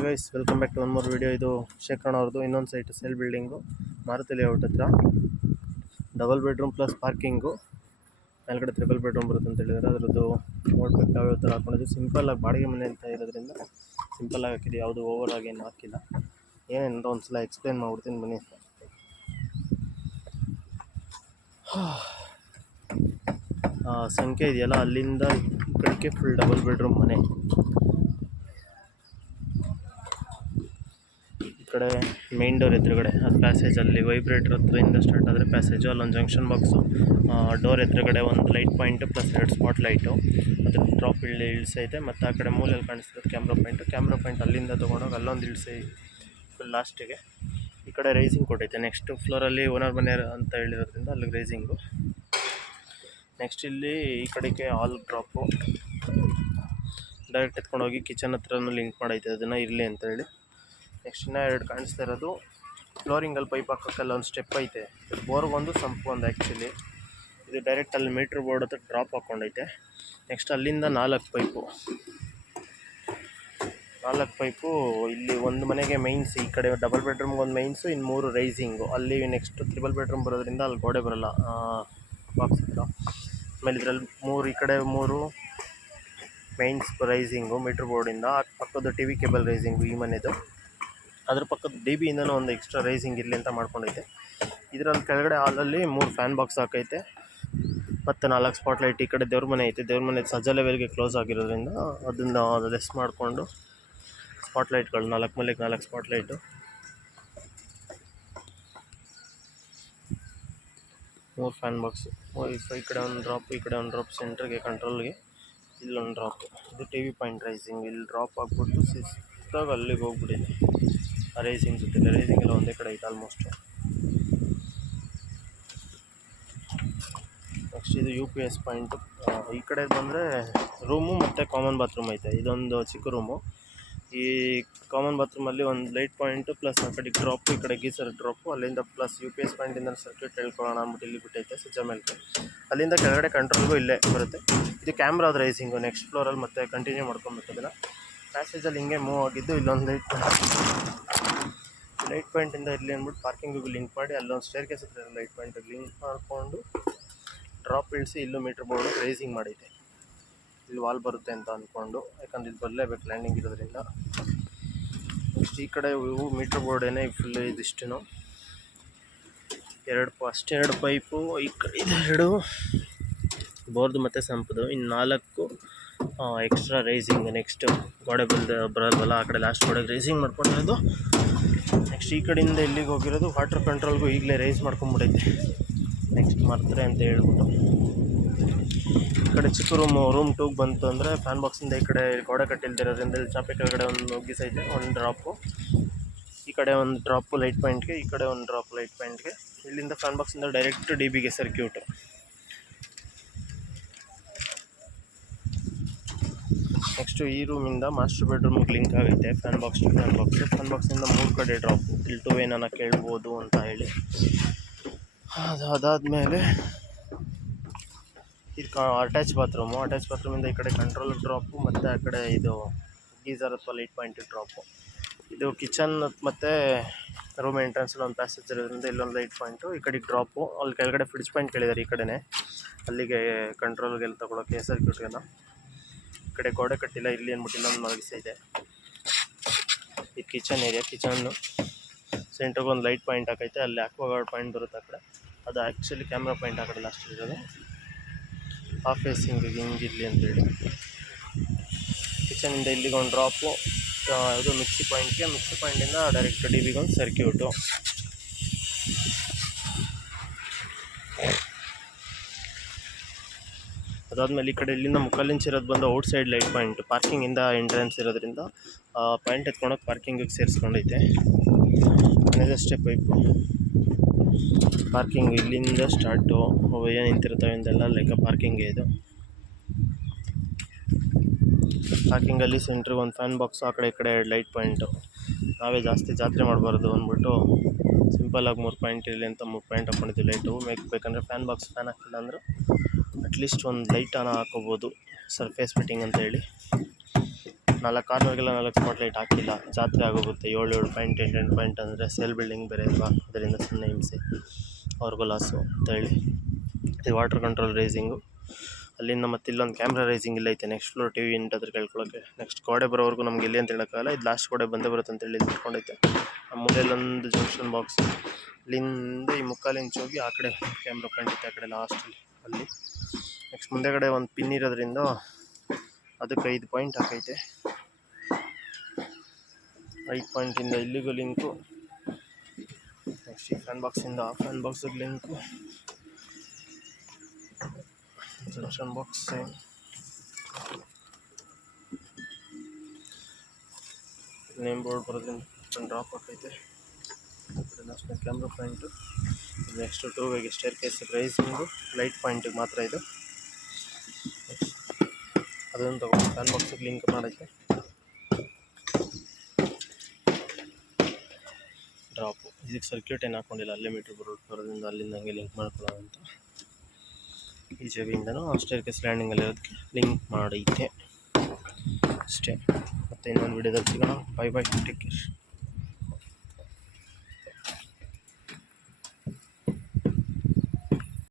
ನಮಸ್ತೆ guys, welcome back to one more video. ಇದು ಶೇಖರಣ ಅವ್ರದ್ದು ಇನ್ನೊಂದು site sale building Maruti layout ಹತ್ರ. ಡಬಲ್ ಬೆಡ್ರೂಮ್ ಪ್ಲಸ್ ಪಾರ್ಕಿಂಗು, ಮೇಲ್ಗಡೆ ತ್ರಿಬಲ್ ಬೆಡ್ರೂಮ್ ಬರುತ್ತೆ ಅಂತ ಹೇಳಿದರೆ ಅದರದ್ದು ನೋಡ್ಬೇಕು ಯಾವ್ಯಾವ ಥರ ಹಾಕೊಂಡಿದ್ದು. ಸಿಂಪಲ್ಲಾಗಿ ಬಾಡಿಗೆ ಮನೆ ಅಂತ ಇರೋದ್ರಿಂದ ಸಿಂಪಲ್ಲಾಗಿ ಹಾಕಿದ್ದು, ಯಾವುದು ಓವರ್ ಆಗಿ ಏನು ಹಾಕಿಲ್ಲ. ಏನೇನಂತ ಒಂದು ಸಲ ಎಕ್ಸ್ಪ್ಲೇನ್ ಮಾಡ್ಬಿಡ್ತೀನಿ ಬನ್ನಿ. ಸಂಖ್ಯೆ ಇದೆಯಲ್ಲ, ಅಲ್ಲಿಂದ ಈ ಕಡೆಗೆ ಫುಲ್ ಡಬಲ್ ಬೆಡ್ರೂಮ್ ಮನೆ. ಈ ಕಡೆ ಮೇನ್ ಡೋರ್ ಎದುರುಗಡೆ ಅದು ಪ್ಯಾಸೇಜಲ್ಲಿ ವೈಬ್ರೇಟರ್ ಹತ್ರದಿಂದ ಸ್ಟಾರ್ಟ್ ಆದರೆ ಪ್ಯಾಸೇಜು, ಅಲ್ಲೊಂದು ಜಂಕ್ಷನ್ ಬಾಕ್ಸು, ಡೋರ್ ಎದುರುಗಡೆ ಒಂದು light point plus 2 spot light, ಅದ್ರ ಡ್ರಾಪ್ ಇಳಿಸೈತೆ. ಮತ್ತು ಆ ಕಡೆ ಮೂಲೆಯಲ್ಲಿ ಕಾಣಿಸ್ತಿರೋದು ಕ್ಯಾಮ್ರಾ ಪಾಯಿಂಟ್ ಅಲ್ಲಿಂದ ತೊಗೊಂಡೋಗಿ ಅಲ್ಲೊಂದು ಇಳಿಸಿ ಫುಲ್ ಲಾಸ್ಟಿಗೆ. ಈ ಕಡೆ ರೈಸಿಂಗ್ ಕೊಟ್ಟೈತೆ. ನೆಕ್ಸ್ಟ್ ಫ್ಲೋರಲ್ಲಿ ಓನರ್ ಮನೆ ಅಂತ ಹೇಳಿರೋದ್ರಿಂದ ಅಲ್ಲಿಗೆ ರೈಸಿಂಗು. ನೆಕ್ಸ್ಟ್ ಇಲ್ಲಿ ಈ ಕಡೆಗೆ ಹಾಲ್ ಡ್ರಾಪು ಡೈರೆಕ್ಟ್ ಎತ್ಕೊಂಡೋಗಿ ಕಿಚನ್ ಹತ್ರನೂ ಲಿಂಕ್ ಮಾಡೈತೆ, ಅದನ್ನು ಇರಲಿ ಅಂತೇಳಿ. ನೆಕ್ಸ್ಟ್ ಇನ್ನೂ 2 ಕಾಣಿಸ್ತಾ ಇರೋದು ಫ್ಲೋರಿಂಗಲ್ಲಿ ಪೈಪ್ ಹಾಕೋಕ್ಕೆಲ್ಲ ಒಂದು ಸ್ಟೆಪ್ ಐತೆ. ಬೋರ್ಗೊಂದು ಸಂಪು ಒಂದು ಆ್ಯಕ್ಚುಲಿ. ಇದು ಡೈರೆಕ್ಟ್ ಅಲ್ಲಿ ಮೀಟ್ರ್ ಬೋರ್ಡ್ ಹತ್ರ ಡ್ರಾಪ್ ಹಾಕ್ಕೊಂಡೈತೆ. ನೆಕ್ಸ್ಟ್ ಅಲ್ಲಿಂದ 4 ಪೈಪು ಇಲ್ಲಿ ಒಂದು ಮನೆಗೆ ಮೈನ್ಸ್. ಈ ಕಡೆ ಡಬಲ್ ಬೆಡ್ರೂಮ್ಗೆ ಒಂದು ಮೈನ್ಸು, ಇನ್ನು 3 ರೈಸಿಂಗು. ಅಲ್ಲಿ ನೆಕ್ಸ್ಟ್ ತ್ರಿಬಲ್ ಬೆಡ್ರೂಮ್ ಬರೋದ್ರಿಂದ ಅಲ್ಲಿ ಗೋಡೆ ಬರೋಲ್ಲ ಬಾಕ್ಸ್ ಹತ್ರ. ಆಮೇಲೆ ಇದರಲ್ಲಿ 3 ಈ ಕಡೆ 3 ಮೈನ್ಸ್ ರೈಸಿಂಗು ಮೀಟ್ರ್ ಬೋರ್ಡಿಂದ. ಪಕ್ಕದ TV ಕೇಬಲ್ ರೈಸಿಂಗು ಈ ಮನೆದು. ಅದ್ರ ಪಕ್ಕದ DBಯಿಂದನೂ ಒಂದು ಎಕ್ಸ್ಟ್ರಾ ರೈಸಿಂಗ್ ಇರಲಿ ಅಂತ ಮಾಡ್ಕೊಂಡೈತೆ. ಇದರಲ್ಲಿ ಕೆಳಗಡೆ ಹಾಲಲ್ಲಿ 3 ಫ್ಯಾನ್ ಬಾಕ್ಸ್ ಹಾಕೈತೆ ಮತ್ತು 4 ಸ್ಪಾಟ್ ಲೈಟ್. ಈ ಕಡೆ ದೇವ್ರ ಮನೆ ಐತೆ. ದೇವ್ರ ಮನೆ ಸಜ್ಜ ಲೆವೆಲ್ಗೆ ಕ್ಲೋಸ್ ಆಗಿರೋದ್ರಿಂದ ಅದನ್ನು ಲೆಸ್ ಮಾಡಿಕೊಂಡು ಸ್ಪಾಟ್ ಲೈಟ್ಗಳು 4 ಮೂಲೆಗೆ 4 ಸ್ಪಾಟ್ ಲೈಟು. 3 fan box. ಈ ಕಡೆ ಒಂದು ಡ್ರಾಪ್, ಈ ಕಡೆ ಒಂದು ಡ್ರಾಪ್ ಸೆಂಟ್ರಿಗೆ ಕಂಟ್ರೋಲ್ಗೆ. ಇಲ್ಲೊಂದು ಡ್ರಾಪ್. ಇದು TV ಪಾಯಿಂಟ್ ರೈಸಿಂಗ್. ಇಲ್ಲಿ ಡ್ರಾಪ್ ಹಾಕ್ಬಿಟ್ಟು ಸಿಸ್ಟಾಗಿ ಅಲ್ಲಿಗೆ ಹೋಗ್ಬಿಟ್ಟಿದೆ. ಆ ರೈಸಿಂಗ್ ಜೊತೆ ರೈಸಿಂಗ್ ಎಲ್ಲ ಒಂದೇ ಕಡೆ ಐತೆ ಆಲ್ಮೋಸ್ಟ್. ನೆಕ್ಸ್ಟ್ ಇದು UPS ಪಾಯಿಂಟು. ಈ ಕಡೆ ಬಂದರೆ ರೂಮು ಮತ್ತು ಕಾಮನ್ ಬಾತ್ರೂಮ್ ಐತೆ. ಇದೊಂದು ಚಿಕ್ಕ ರೂಮು. ಈ ಕಾಮನ್ ಬಾತ್ರೂಮಲ್ಲಿ ಒಂದು ಲೈಟ್ ಪಾಯಿಂಟು ಪ್ಲಸ್ ಆ ಕಡೆ ಡ್ರಾಪು, ಈ ಕಡೆ ಗೀಸರ್ ಡ್ರಾಪು. ಅಲ್ಲಿಂದ ಪ್ಲಸ್ UPS ಪಾಯಿಂಟಿಂದ ಸರ್ಕ್ಯೂಟ್ ಹೇಳ್ಕೊಳ್ಳೋಣ ಅಂದ್ಬಿಟ್ಟು ಇಲ್ಲಿ ಬಿಟ್ಟೈತೆ ಸ್ವಿಚ್ ಮೇಲೆ. ಅಲ್ಲಿಂದ ಕೆಳಗಡೆ ಕಂಟ್ರೋಲ್ಗೂ ಇಲ್ಲೇ ಬರುತ್ತೆ. ಇದು ಕ್ಯಾಮ್ರಾದ ರೈಸಿಂಗು. ನೆಕ್ಸ್ಟ್ ಫ್ಲೋರಲ್ಲಿ ಮತ್ತೆ ಕಂಟಿನ್ಯೂ ಮಾಡ್ಕೊಬೇಕು ಅದನ್ನು. ಪ್ಯಾಸೇಜಲ್ಲಿ ಹಿಂಗೆ ಮೂವ್ ಆಗಿದ್ದು ಇಲ್ಲೊಂದು ಲೈಟ್ ಪಾಯಿಂಟಿಂದ ಇರಲಿ ಅಂದ್ಬಿಟ್ಟು ಪಾರ್ಕಿಂಗಿಗೂ ಲಿಂಕ್ ಮಾಡಿ ಅಲ್ಲೊಂದು ಸ್ಟೇರ್ ಕೇಸ್ ಹತ್ರ ಲೈಟ್ ಪಾಯಿಂಟಿಗೆ ಲಿಂಕ್ ಮಾಡಿಕೊಂಡು ಡ್ರಾಪ್ ಇಳಿಸಿ ಇಲ್ಲೂ ಮೀಟ್ರ್ ಬೋರ್ಡು ರೈಸಿಂಗ್ ಮಾಡೈತೆ. ಇಲ್ಲಿ ವಾಲ್ ಬರುತ್ತೆ ಅಂತ ಅಂದ್ಕೊಂಡು, ಯಾಕಂದ್ರೆ ಇದು ಬರಲೇಬೇಕು ಲ್ಯಾಂಡಿಂಗ್ ಇರೋದ್ರಿಂದ. ನೆಕ್ಸ್ಟ್ ಈ ಕಡೆ ಇವು ಮೀಟ್ರ್ ಬೋರ್ಡೇನೆ ಫುಲ್ ಇದಿಷ್ಟು 2 ಪೈಪು. ಈ ಕಡೆ ಇದು 2 ಬೋರ್ದು ಮತ್ತು ಸಂಪದು. ಇನ್ನು 4 ಎಕ್ಸ್ಟ್ರಾ ರೈಸಿಂಗ್. ನೆಕ್ಸ್ಟ್ ಗೋಡೆ ಬರೋಲ್ವಲ್ಲ, ಆ ಕಡೆ ಲಾಸ್ಟ್ ಗೋಡೆಗೆ ರೈಸಿಂಗ್ ಮಾಡ್ಕೊಂಡಿರೋದು. ನೆಕ್ಸ್ಟ್ ಈ ಕಡೆಯಿಂದ ಇಲ್ಲಿಗೆ ಹೋಗಿರೋದು ವಾಟರ್ ಕಂಟ್ರೋಲ್ಗೂ ಈಗಲೇ ರೈಸ್ ಮಾಡ್ಕೊಂಬಿಟ್ಟೈತೆ. ನೆಕ್ಸ್ಟ್ ಮರ್ತ್ರೆ ಅಂತ ಹೇಳ್ಬಿಟ್ಟು ಈ ಕಡೆ ಚಿಕ್ಕ ರೂಮ್ 2ಗೆ ಬಂತು ಅಂದರೆ ಫ್ಯಾನ್ ಬಾಕ್ಸಿಂದ ಈ ಕಡೆ ಗೋಡೆ ಕಟ್ಟಿಲ್ದಿರೋದ್ರಿಂದ ಇಲ್ಲಿ ಚಾಪೆ ಕೆಳಗಡೆ ಒಂದು ನುಗ್ಗಿಸೈತೆ. ಒಂದು ಡ್ರಾಪು, ಈ ಕಡೆ ಒಂದು ಡ್ರಾಪು ಲೈಟ್ ಪಾಯಿಂಟ್ಗೆ, ಈ ಕಡೆ ಒಂದು ಡ್ರಾಪ್ ಲೈಟ್ ಪಾಯಿಂಟ್ಗೆ. ಇಲ್ಲಿಂದ ಫ್ಯಾನ್ ಬಾಕ್ಸಿಂದ ಡೈರೆಕ್ಟ್ DBಗೆ ಸರ್ಕ್ಯೂಟು. ನೆಕ್ಸ್ಟು ಈ ರೂಮಿಂದ ಮಾಸ್ಟರ್ ಬೆಡ್ರೂಮಿಗೆ ಲಿಂಕ್ ಆಗೈತೆ. Fan box to fan box. Fan ಬಾಕ್ಸಿಂದ 3 ಕಡೆ ಡ್ರಾಪು. ಇಲ್ಲಿ 2 ಏನನ್ನ ಕೇಳ್ಬೋದು ಅಂತ ಹೇಳಿ. ಅದಾದಮೇಲೆ ಇದು ಅಟ್ಯಾಚ್ ಬಾತ್ರೂಮಿಂದ ಈ ಕಡೆ ಕಂಟ್ರೋಲ್ ಡ್ರಾಪು ಮತ್ತು ಆ ಕಡೆ ಇದು ಗೀಸರ್ ಅಥವಾ ಲೈಟ್ ಪಾಯಿಂಟ್ ಡ್ರಾಪು. ಇದು ಕಿಚನ್ ಮತ್ತು ರೂಮ್ ಎಂಟ್ರೆನ್ಸಲ್ಲಿ ಒಂದು ಪ್ಯಾಸೇಜ್ ಇರೋದ್ರಿಂದ ಇಲ್ಲೊಂದು ಲೈಟ್ ಪಾಯಿಂಟು. ಈ ಕಡೆ ಡ್ರಾಪು. ಅಲ್ಲಿ ಕೆಳಗಡೆ ಫ್ರಿಡ್ಜ್ ಪಾಯಿಂಟ್ ಕೇಳಿದ್ದಾರೆ ಈ ಕಡೆನೇ, ಅಲ್ಲಿಗೆ ಕಂಟ್ರೋಲ್ಗೆಲ್ಲ ತೊಗೊಳಕ್ಕೆ ಸರ್ಕ್ಯೂಟ್ಗೆಲ್ಲ. ಈ ಕಡೆ ಗೋಡೆ ಕಟ್ಟಿಲ್ಲ ಇಲ್ಲಿ ಅಂದ್ಬಿಟ್ಟು ಇಲ್ಲೊಂದು ಮಲಗಿಸೈತೆ. ಇದು ಕಿಚನ್ ಏರಿಯಾ. ಕಿಚನ್ನು ಸೆಂಟ್ರಿಗೆ ಒಂದು ಲೈಟ್ ಪಾಯಿಂಟ್ ಹಾಕೈತೆ. ಅಲ್ಲಿ ಆಕ್ವಾಗಾರ್ಡ್ ಪಾಯಿಂಟ್ ಬರುತ್ತೆ ಆ ಕಡೆ. ಅದು ಆ್ಯಕ್ಚುಲಿ ಕ್ಯಾಮ್ರಾ ಪಾಯಿಂಟ್ ಆ ಕಡೆ ಲಾಸ್ಟ್ ಇರೋದು. ಆ ಫೇಸಿಂಗಿಗೆ ಹಿಂಗಿರಲಿ ಅಂತೇಳಿ. ಕಿಚನಿಂದ ಇಲ್ಲಿಗೆ ಒಂದು ಡ್ರಾಪು. ಇದು ಮಿಕ್ಸಿ ಪಾಯಿಂಟಿಂದ ಡೈರೆಕ್ಟ್ DBಗೆ ಒಂದು ಸರ್ಕ್ಯೂಟು. ಅದಾದಮೇಲೆ ಈ ಕಡೆ ಇಲ್ಲಿಂದ ಮುಕ್ಕಲ್ಲಿಂಚಿರೋದು ಬಂದು ಔಟ್ಸೈಡ್ ಲೈಟ್ ಪಾಯಿಂಟ್. ಪಾರ್ಕಿಂಗಿಂದ ಎಂಟ್ರೆನ್ಸ್ ಇರೋದ್ರಿಂದ ಪಾಯಿಂಟ್ ಎತ್ಕೊಂಡೋಗಿ ಪಾರ್ಕಿಂಗಿಗೆ ಸೇರಿಸ್ಕೊಂಡೈತೆ. ಮನೆದಷ್ಟೇ ಪೈಪು. ಪಾರ್ಕಿಂಗ್ ಇಲ್ಲಿಂದ ಸ್ಟಾರ್ಟು. ಏನು ನಿಂತಿರ್ತಾವೆ ಇಂದೆಲ್ಲ ಲೆಕ್ಕ ಪಾರ್ಕಿಂಗೇ ಇದು. ಪಾರ್ಕಿಂಗಲ್ಲಿ ಸೆಂಟ್ರಿಗೆ ಒಂದು ಫ್ಯಾನ್ ಬಾಕ್ಸು, ಆ ಕಡೆ ಈ ಕಡೆ 2 ಲೈಟ್ ಪಾಯಿಂಟು. ನಾವೇ ಜಾಸ್ತಿ ಜಾತ್ರೆ ಮಾಡಬಾರ್ದು ಅಂದ್ಬಿಟ್ಟು ಸಿಂಪಲ್ಲಾಗಿ 3 ಪಾಯಿಂಟ್ ಇರಲಿ ಅಂತ 3 ಪಾಯಿಂಟ್ ಹಾಕ್ಕೊಂಡಿದ್ದೀವಿ ಲೈಟು. ಬೇಕಂದರೆ ಫ್ಯಾನ್ ಹಾಕಿಲ್ಲ ಅಂದ್ರೆ ಅಟ್ಲೀಸ್ಟ್ ಒಂದು ಲೈಟನ್ನು ಹಾಕೋಬೋದು, ಸರ್ಫೇಸ್ ಫಿಟ್ಟಿಂಗ್ ಅಂತ ಹೇಳಿ. 4 ಕಾರ್ನರ್ಗೆಲ್ಲ 4 ಸ್ಪಾಟ್ ಲೈಟ್ ಹಾಕಿಲ್ಲ, ಜಾತ್ರೆ ಆಗೋಗುತ್ತೆ. 7 ಪಾಯಿಂಟ್ 8 ಪಾಯಿಂಟ್ ಅಂದರೆ ಸೇಲ್ ಬಿಲ್ಡಿಂಗ್ ಬೇರೆ ಅಲ್ವಾ, ಅದರಿಂದ ಸುಮ್ಮನೆ ಹಿಂಸೆ, ಅವ್ರಿಗೂ ಲಾಸು ಅಂತ ಹೇಳಿ ಇದು ವಾಟರ್ ಕಂಟ್ರೋಲ್ ರೈಸಿಂಗು. ಅಲ್ಲಿಂದ ಮತ್ತೆ ಇಲ್ಲೊಂದು ಕ್ಯಾಮ್ರಾ ರೈಸಿಂಗ್ ಇಲ್ಲ ಐತೆ next floor T V unit ಹತ್ರ ಕೇಳ್ಕೊಳ್ಳೋಕ್ಕೆ. ನೆಕ್ಸ್ಟ್ ಗೋಡೆ ಬರೋವರೆಗೂ ನಮ್ಗೆ ಎಲ್ಲಿ ಅಂತ ಹೇಳೋಕ್ಕಾಗಲ್ಲ, ಇದು ಲಾಸ್ಟ್ ಗೋಡೆ ಬಂದೇ ಬರುತ್ತೆ ಅಂತೇಳಿ ಇಟ್ಕೊಂಡೈತೆ. ಆ ಮೂಲೆಯಲ್ಲೊಂದು ಜಂಕ್ಷನ್ ಬಾಕ್ಸ್, ಅಲ್ಲಿಂದ ಈ ಮುಕ್ಕಾಲು ಇಂಚ್ ಹೋಗಿ ಆ ಕಡೆ ಕ್ಯಾಮ್ರಾ ಪಾಯಿಂಟ್ ಇತ್ತು, ಆ ಕಡೆ ಲಾಸ್ಟಲ್ಲಿ ಅಲ್ಲಿ. ನೆಕ್ಸ್ಟ್ ಮುಂದೆಗಡೆ ಒಂದು ಪಿನ್ ಇರೋದ್ರಿಂದ ಅದಕ್ಕೆ 5 ಪಾಯಿಂಟ್ ಹಾಕೈತೆ. 5 ಪಾಯಿಂಟಿಂದ ಇಲ್ಲಿಗೂ ಲಿಂಕು. ನೆಕ್ಸ್ಟ್ ಈ ಫ್ಯಾನ್ ಬಾಕ್ಸಿಂದ ಆ ಫ್ಯಾನ್ ಬಾಕ್ಸಿಗೆ link. Junction box same. Name board ಬರೋದ್ರಿಂದ ಡ್ರಾಪ್ ಹಾಕೈತೆ. Last camera point. ನೆಕ್ಸ್ಟ್ 2 ವೇಗೆ ಸ್ಟೇರ್ ಕೇಸ್ ರೈಸಿಂಗು, ಲೈಟ್ ಪಾಯಿಂಟಿಗೆ ಮಾತ್ರ ಇದು. ಅದನ್ನು ತಗೊಂಡು ಫ್ಯಾನ್ ಬಾಕ್ಸಿಗೆ ಲಿಂಕ್ ಮಾಡೈತೆ. ಡ್ರಾಪು ಇದಕ್ಕೆ ಸರ್ಕ್ಯೂಟ್ ಏನು ಹಾಕ್ಕೊಂಡಿಲ್ಲ, ಅಲ್ಲೇ ಮೀಟ್ರ್ ಬರೋದ್ರಿಂದ ಅಲ್ಲಿಂದ ಹಂಗೆ ಲಿಂಕ್ ಮಾಡ್ಕೊಳ್ಳೋ ಅಂತ ಈ ಜಬಿಯಿಂದನೂ ಸ್ಟೇರ್ ಕೇಸ್ ಲ್ಯಾಂಡಿಂಗಲ್ಲಿರೋದಕ್ಕೆ ಲಿಂಕ್ ಮಾಡೈತೆ ಅಷ್ಟೇ. ಮತ್ತು ಇನ್ನೊಂದು ವಿಡಿಯೋದಲ್ಲಿ ಸಿಗೋಣ. Bye bye, take care.